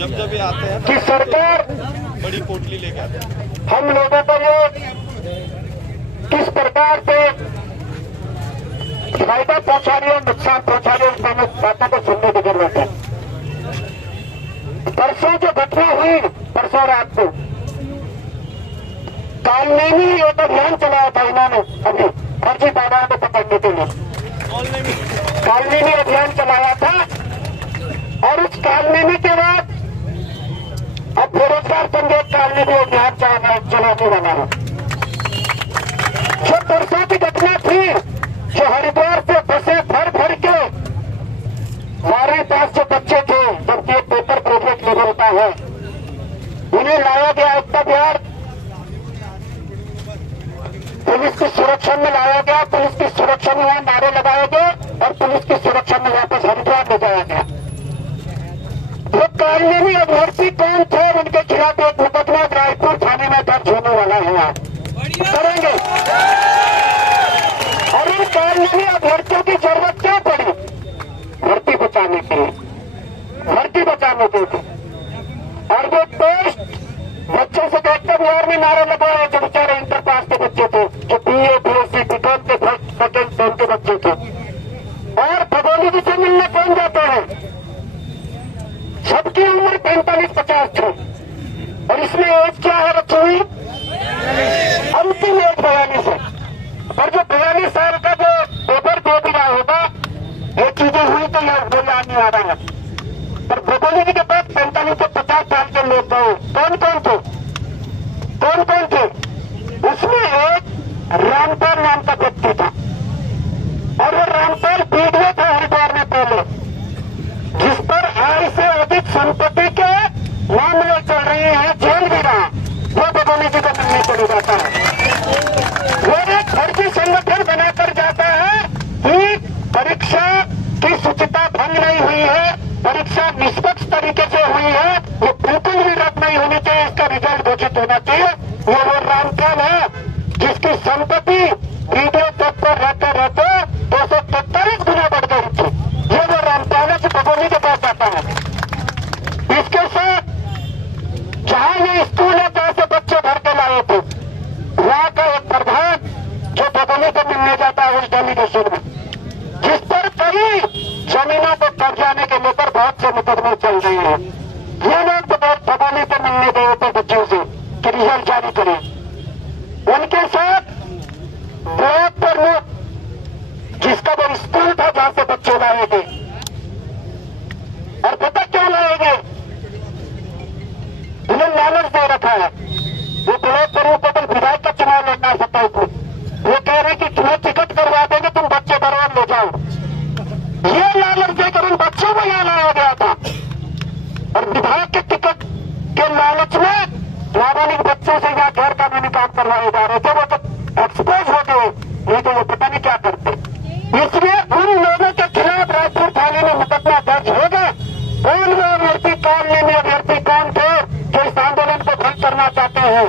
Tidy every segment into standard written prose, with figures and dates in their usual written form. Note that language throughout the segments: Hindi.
जब जब ये आते हैं कि सरकार बड़ी पोटली लेके आते हैं। हम लोगों को ये किस प्रकार से फायदा पहुंचा रही है, नुकसान पहुंचा रही है, इस बातों को सुनने की जरूरत है। परसों जो घटना हुई, परसों रात को कालनेमी एक अभियान चलाया था इन्होंने, अभी फर्जी बाबाओं को पकड़ने के लिए कालनेमी अभियान चलाया था। और उस कालनेमी के बाद अब बेरोजगार संघ एक कालनेमी अभियान चलाने वाला है। जो परसों की घटना थी, जो हरिद्वार से बसें भर भर के 12वीं पास जो बच्चे थे, जबकि एक पेपर प्रोजेक्ट लेवल का है, उन्हें लाया गया इतना बिहार पुलिस की सुरक्षा में लाया गया, पुलिस की सुरक्षा में वहां नारे लगाए गए और पुलिस की सुरक्षा में वापस हरिद्वार ले जाया गया। वो कालनेमी अभ्यर्थी कौन थे, उनके खिलाफ एक मुकदमा रायपुर थाने में दर्ज होने वाला है, आप करेंगे। और इन कालनेमी अभ्यर्थियों की जरूरत क्या पड़ी? भर्ती बचाने के लिए, भर्ती बचाने के लिए। और वो पोस्ट बच्चों से देखते बिहार में नारे लगाए, जो बेचारे इंटर पास के बच्चे थे, जो BA BSc बीकॉम के फर्स्ट सेकेंड टर्म के बच्चे थे। और भगोली जी से मिलने कौन जाते हैं? सबकी उम्र 45-50 थी। और इसमें एज क्या है रखी हुई? अंतिम एज 42 है। और जो 42 साल का जो पेपर दे दिया होगा, ये चीजें हुई तो यह बोला नहीं आ रहा है। पर भगोली जी के पास 45 से 50 साल के लोग गए, कौन कौन थे? कौन कौन थे? उसमें एक रामपाल नाम का व्यक्ति था। और वो रामपाल पीड़ित था हरिद्वार में पहले, जिस पर आय से अधिक संपत्ति के मामले चल रहे हैं, जेल भी रहा, वो भगोली जी को मिलने चले जाता है। वो एक फर्जी संगठन बनाकर जाता है कि परीक्षा की शुचिता भंग नहीं हुई है, परीक्षा निष्पक्ष तरीके से हुई है, वो बिल्कुल भी रद्द नहीं होनी चाहिए, इसका रिजल्ट घोषित होना चाहिए। वो रामपाल है जिसकी संपत्ति वीडियो तक पर रहते रहते 243 गुना बढ़ गई थी। ये वो रामपाल है जो भगोली के पास जाता है। इसके साथ जहां ये स्कूल है जहां से बच्चे भर के लाए थे, वहां का एक प्रधान जो भगोली को मिलने जाता है उस डेलीगेशन में, जिस पर कई जमीनों को कब्जाने के लेकर बहुत से मुकदमे चल रहे हैं। ये लोग भगोली से मिलने गए थे बच्चों से कि रिजल्ट जारी करें। उनके साथ ब्लॉक प्रमुख, जिसका वो स्कूल था जहां से बच्चे लाए थे, और पता क्या लाएंगे, उन्हें लालच दे रखा है। वो ब्लॉक प्रमुख को विधायक का चुनाव लड़ना 27 को, वो कह रहे कि तुम्हें टिकट करवा देंगे, तुम बच्चे बरवान ले जाओ। ये लालच देकर उन बच्चों को यहां लाया गया था। और विधायक के टिकट के लालच में नाबालिग बच्चों से यहाँ गैर कानूनी काम करवाए जा रहे थे। वो तो एक्सपोज हो गए, नहीं तो वो पता नहीं क्या करते। इसलिए उन लोगों के खिलाफ रायपुर थाने में मुकदमा दर्ज हो गया। कौन वो अभ्यर्थी, कालनेमी अभ्यर्थी कौन थे जो इस आंदोलन को भंग करना चाहते हैं,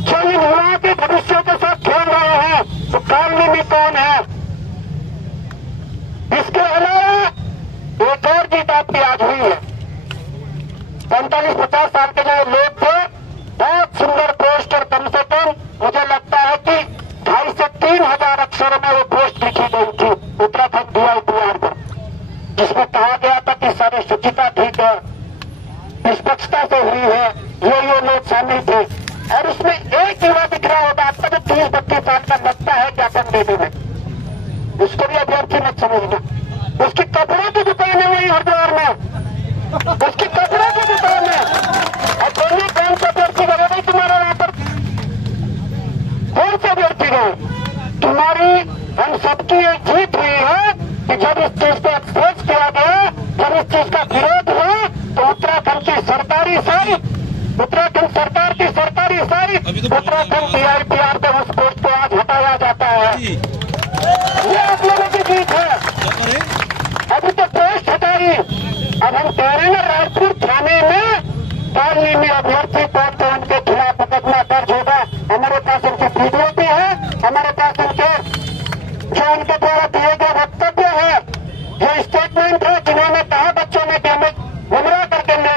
जो इन युवाओं के भविष्य के साथ खेल रहे हैं, तो कालनेमी कौन है? इसके अलावा एक और जीत आपकी आज हुई है। 45-50 साल के जो लोग थे, बहुत सुंदर पोस्ट, और कम से कम मुझे लगता है कि 2,500 से 3,000 अक्षरों में वो पोस्ट लिखी गई थी उत्तराखंड DIPR पर, जिसमें कहा गया था कि सारी शुचिता ठीक है, निष्पक्षता से हुई है, ये लोग शामिल थे। और उसमें एक युवा दिख रहा होगा आपका जो 30-32 साल का लगता है ज्ञापन देने में, उसको भी अभ्यर्थी मत समझना। उसकी कपड़ों की दुकान है वही हरिद्वार में, उसकी कपड़ों की दुकान है। और कौन सा अभ्यर्थी गए भाई तुम्हारे वहां पर? कौन सा अभ्यर्थी गए? तुम्हारी हम सबकी एक जीत हुई है कि जब इस चीज को एक्सपोज किया गया, जब इस चीज का विरोध हुआ, तो उत्तराखंड की सरकारी साइट, उत्तराखंड सरकार की सरकारी साइट, उत्तराखंड DIPR पे उस पोस्ट को आज हटाया जाता है। ये आप लोगों की जीत है। अभी तो पोस्ट हटाई, अब हम कह रहे हैं रायपुर थाने में कालनेमी अभ्यर्थी कौन थे उनके खिलाफ मुकदमा दर्ज होगा। हमारे पास उनकी वीडियो भी है, हमारे पास उनके जो उनके द्वारा दिए गए वक्तव्य है, जो स्टेटमेंट है, जिन्होंने कहा बच्चों ने गुमराह करके ले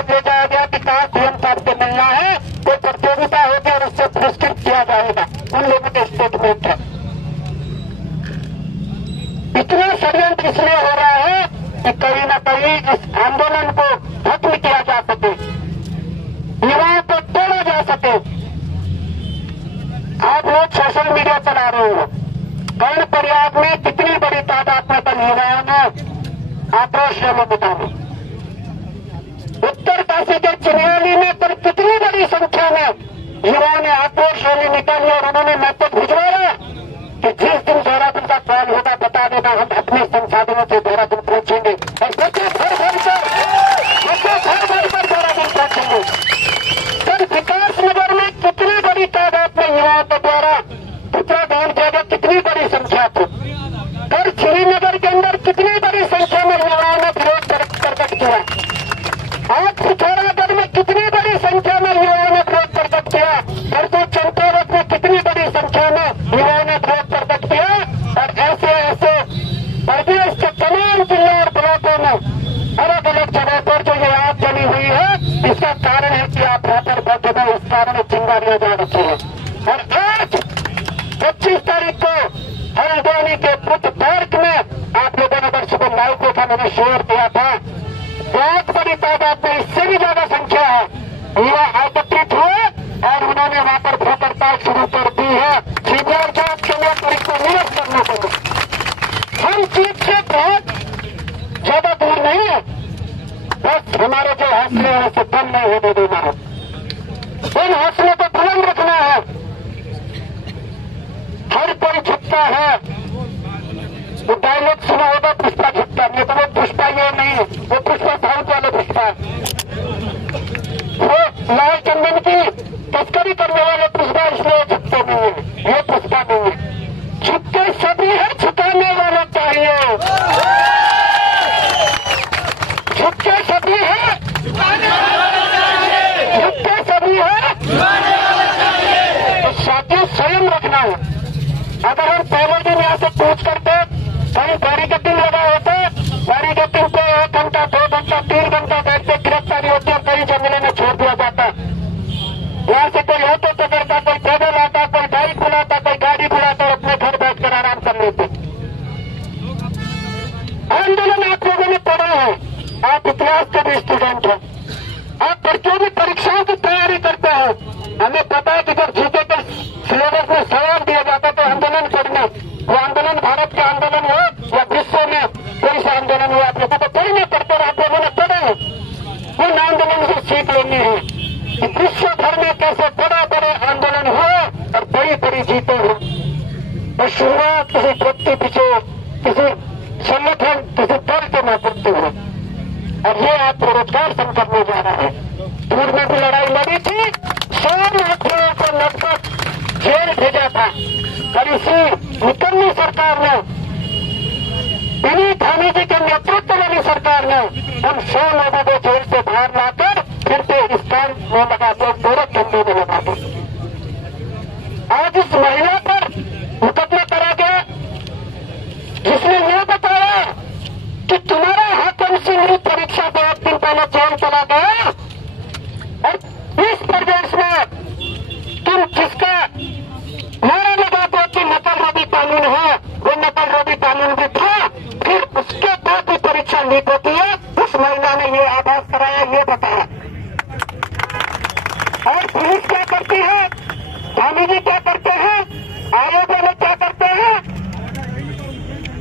सेगमेंट है। इतना षड्यंत्र इसलिए हो रहा है कि कहीं न कहीं इस आंदोलन को खत्म किया जा सके, युवाओं को तोड़ा जा सके। आप लोग सोशल मीडिया चला रहे हो, कर्ण प्रयाग में कितनी बड़ी तादाद में कल युवाओं ने आक्रोश रैली निकाली, उत्तर काशी के चिन्याली में कल कितनी बड़ी संख्या में युवाओं ने आक्रोश रैली निकाली और उन्होंने मैसेज भिजवाया कि जिस दिन देहरादून का प्लान होगा बता देना, हम अपने संसाधनों से देहरादून पहुंचेंगे और बच्चे घर घर पर देहरादून पहुंचेंगे। सर विकास नगर में कितनी बड़ी तादाद में युवाओं के द्वारा पुतला दहन किया गया, कितनी बड़ी संख्या थी। कल श्रीनगर के अंदर कितनी बड़ी संख्या में युवाओं ने विरोध प्रकट किया। आज पिथौरागढ़ में कितनी बड़ी संख्या में युवाओं ने विरोध प्रकट किया। परसों चंपावत में कितनी बड़ी संख्या में युवाओं ने विरोध प्रकट किया। और ऐसे ऐसे प्रदेश के तमाम जिला और ब्लॉकों में अलग अलग जगह पर जो ये आग जली हुई है, इसका कारण है कि आप यहाँ पर बैठे हैं, इस कारण चिंगारियां जा रखी है। और आज 25 तारीख को हल्द्वानी के बुद्ध पार्क में आप लोगों ने अगर सुबह लाइव देखा, मैंने शेयर किया था, बहुत बड़ी तादाद में, इससे भी ज्यादा संख्या है, युवा एकत्रित हुए और उन्होंने वहां पर भूख हड़ताल शुरू कर दी है सीनियर जांच के लिए परीक्षा निरस्त करने के लिए। हम जीत से बहुत ज्यादा दूर नहीं है, बस हमारे जो हौसले हैं उसे कम नहीं होने देना है, उन हौसलों को बुलंद रखना है। हर कोई झुकता है, वो डायलॉग सुना होगा पुष्पा झुकता नहीं, तो वो पुष्पा ये नहीं, वो पुष्पा साउथ वाले पुष्पा, वो लाल चंदन की तस्करी करने वाले पुष्पा, इसलिए झुकते नहीं है, ये पुष्पा नहीं है। झुकते सभी है, झुकाने वाले चाहिए, झुकते सभी है, झुकते सभी है, तो साथियों स्वयं रखना है। अगर हम पहले दिन यहाँ से पूछ करते कहीं बैरिकेडिंग लगा होता, बैरिकेडिंग पे 1 घंटा 2 घंटा 3 घंटा बैठते गिरफ्तारी होती और कई जंगलों में छोड़ दिया जाता। यहाँ से कोई ऑटो पकड़ता, कोई पैदल आता, कोई बाइक बुलाता, कोई गाड़ी बुलाता और अपने घर बैठकर आराम कर लेते। आंदोलन आप लोगों ने पढ़ा है, आप इतिहास के भी स्टूडेंट हैं, आप प्रतियोगी परीक्षाओं की तैयारी करते हैं। हमें पता है कि जब जीके के सिलेबस में सवाल दिया जाता तो आंदोलन करना, वो आंदोलन भारत का आंदोलन हो या विश्व में कोई सा आंदोलन हो, आप लोगों को पढ़ना पड़ता है, आप लोगों ने पढ़ा है। उन आंदोलन से सीख लेनी है कि विश्व भर में कैसे बड़े बड़े आंदोलन हुए और बड़ी बड़ी जीतें हुई। और शुरुआत किसी व्यक्ति पीछे, किसी संगठन, किसी दल के नेतृत्व हुए, और ये आप रोजगार संकट में जा रहा है। पूर्व में भी लड़ाई लड़ी थी, 100 नौकरियों को लगभग जेल भेजा था, और इसी निकलनी सरकार ने, विनीत धामी जी के नेतृत्व वाली सरकार ने हम 100 लोगों को जेल से बाहर लाकर फिर से इस काम में लगाते, गोरख धंधे में लगाते। आज इस महिला पर मुकदमा करा गया जिसने यह बताया कि तुम्हारा हाकम सिंह परीक्षा को 1 दिन पहले जेल चला गया और इस प्रदेश में तुम जिसका नारा लगाते हो कि नकल रोधी कानून है, वो नकल रोधी कानून भी था, फिर उसके बाद भी परीक्षा लीक होती है। उस महिला ने ये आभास कराया, ये बताया। और पुलिस क्या करती है, धामी जी क्या करते हैं, आयोग वाले क्या करते हैं,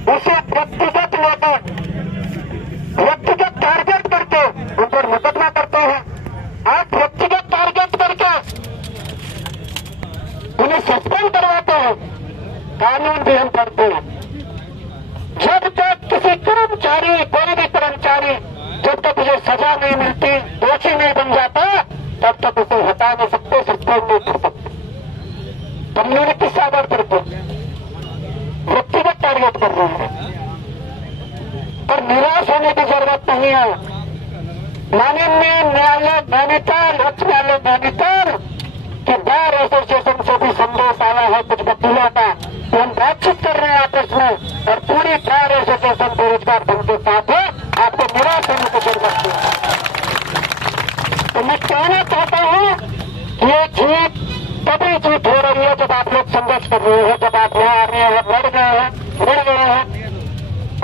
उसे व्यक्तिगत लेकर, व्यक्तिगत टारगेट करके उन पर मुकदमा करते हैं। आप व्यक्तिगत टारगेट करके उन्हें सस्पेंड करवाते हैं, कानून भी हम करते हैं। जब तक किसी कर्मचारी, कोई भी कर्मचारी, जब तक उसे सजा नहीं मिलती, दोषी नहीं बन जाता, तब तक उसे हटा नहीं सकते, सस्पेंड नहीं कर सकते। कम्युनिटी से आधार करते, व्यक्तिगत टारगेट कर रहे हैं। पर निराश होने की जरूरत नहीं है। माननीय न्यायालय नैनीताल, उच्च न्यायालय नैनीताल कि बार एसोसिएशन से भी संदेश आया है कुछ वकीलों का, तो हम बातचीत कर रहे हैं आपस में, और पूरी बार एसोसिएशन बेरोजगार संघ के साथ है, आपको निराश होने की जरूरत नहीं। तो मैं कहना चाहता हूँ कि ये जीत तभी जीत हो रही है जब आप लोग संघर्ष कर रहे हैं, जब आप यहाँ आ रहे हैं, लड़ गए हैं, लड़ गए हैं,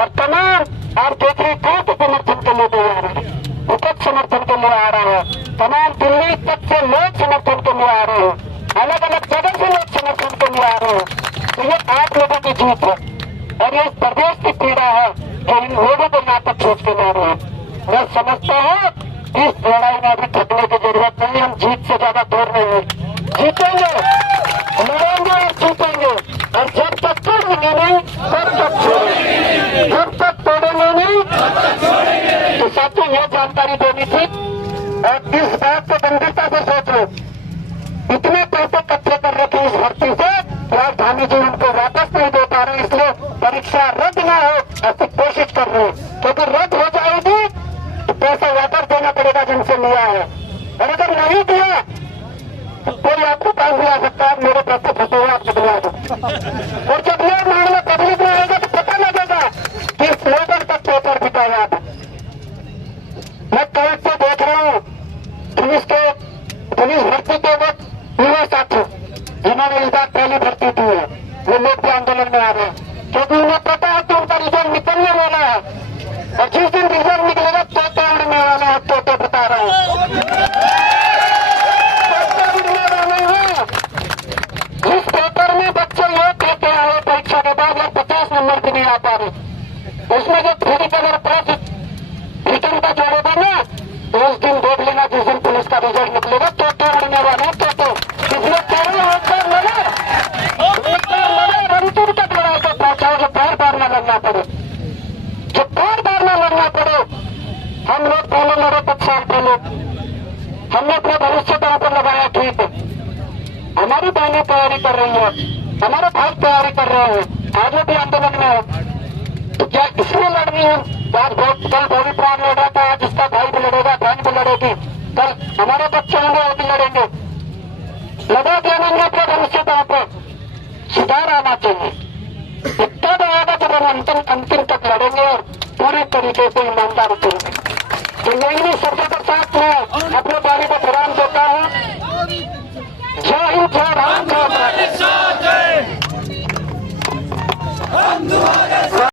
और तमाम आप देख रहे कौन के समर्थन के लिए आ रहे हैं, उपज समर्थन के लिए आ रहे हैं, तमाम दिल्ली तक से लोग समर्थन के लिए आ रहे हैं, अलग अलग जगह से लोग समर्थन के लिए आ रहे हैं। तो ये आप लोगों की जीत है और ये इस प्रदेश की पीड़ा है जो इन लोगों को यहाँ तक सोच के ला रहे हैं। मैं समझता हूँ इस लड़ाई में अभी थकने की जरूरत नहीं, हम जीत से ज्यादा दूर नहीं है, जीतेंगे, लड़ेंगे और जीतेंगे, और जब तक तोड़ेंगे नहीं तब तक छोड़ेंगे, जब तक तोड़ेंगे नहीं तो साथियों ये जानकारी देनी थी। और इस बात को गंभीरता से सोचो, इतने पैसे इकट्ठे कर रखे इस भर्ती से, राजधानी जी उनको वापस नहीं दे पा रहे, इसलिए परीक्षा रद्द न हो ऐसी कोशिश कर रहे हैं, क्योंकि रद्द हो जाएगी तो पैसा वापस देना पड़ेगा जिनसे लिया है, और अगर नहीं दिया तो कोई आपको पास भी आ सकता है, मेरे पैसे फंसे हुए आपको दिला दो। और जब ये मामला पब्लिक में आएगा तो पता लगेगा कि इस लेवल तक पेपर बिकाया था। मैं कल से देख रहा हूँ पुलिस भर्ती के वक्त युवा साथी जिन्होंने इस बार पहली भर्ती की है, वो लोग भी आंदोलन में आ रहे हैं, क्योंकि उन्हें पता है कि उनका रिजल्ट निकलने वाला है, और जिस दिन रिजल्ट निकलेगा तोते उड़ने वाला है, तोते बता रहे हैं, तोते उड़ने वाले हैं। जिस पेपर में बच्चे ये कहते हैं परीक्षा के बाद या 50 नंबर भी नहीं आ पा रहे, उसमें जो फिजिकल और प्लस रिटर्न का जोड़ेगा ना, तो उस दिन देख लेना जिस दिन पुलिस का रिजल्ट निकलेगा तोते उड़ने वाले हैं, तोते। इसलिए तेरे होकर लड़े रणतुर तक लड़ाई को पहुंचाओ, जो बार बार न लड़ना पड़े, जो बार बार न लड़ना पड़े। हम लोग पहले लड़े 5 साल पहले, हमने अपने भविष्य का ऊपर लगाया, ठीक है, हमारी बहनें तैयारी कर रही है, हमारे भाई तैयारी कर रहे हैं, आगे भी आंदोलन में है, तो क्या इसमें लड़ रही है? आज कल बॉडी प्राण लड़ रहा था, आज इसका भाई भी लड़ेगा, बहन भी लड़ेगी, कल हमारे बच्चे होंगे वो भी लड़ेंगे, लड़ा देंगे अपने भविष्य का ऊपर। सुधार आना चाहिए, इतना आएगा जब हम अंतिम तक लड़ेंगे और पूरी तरीके से ईमानदार उतरेंगे। तो यही शब्दों के साथ मैं अपने बारे को विराम देता हूँ। जय हिंद, जय राम, जय भारत।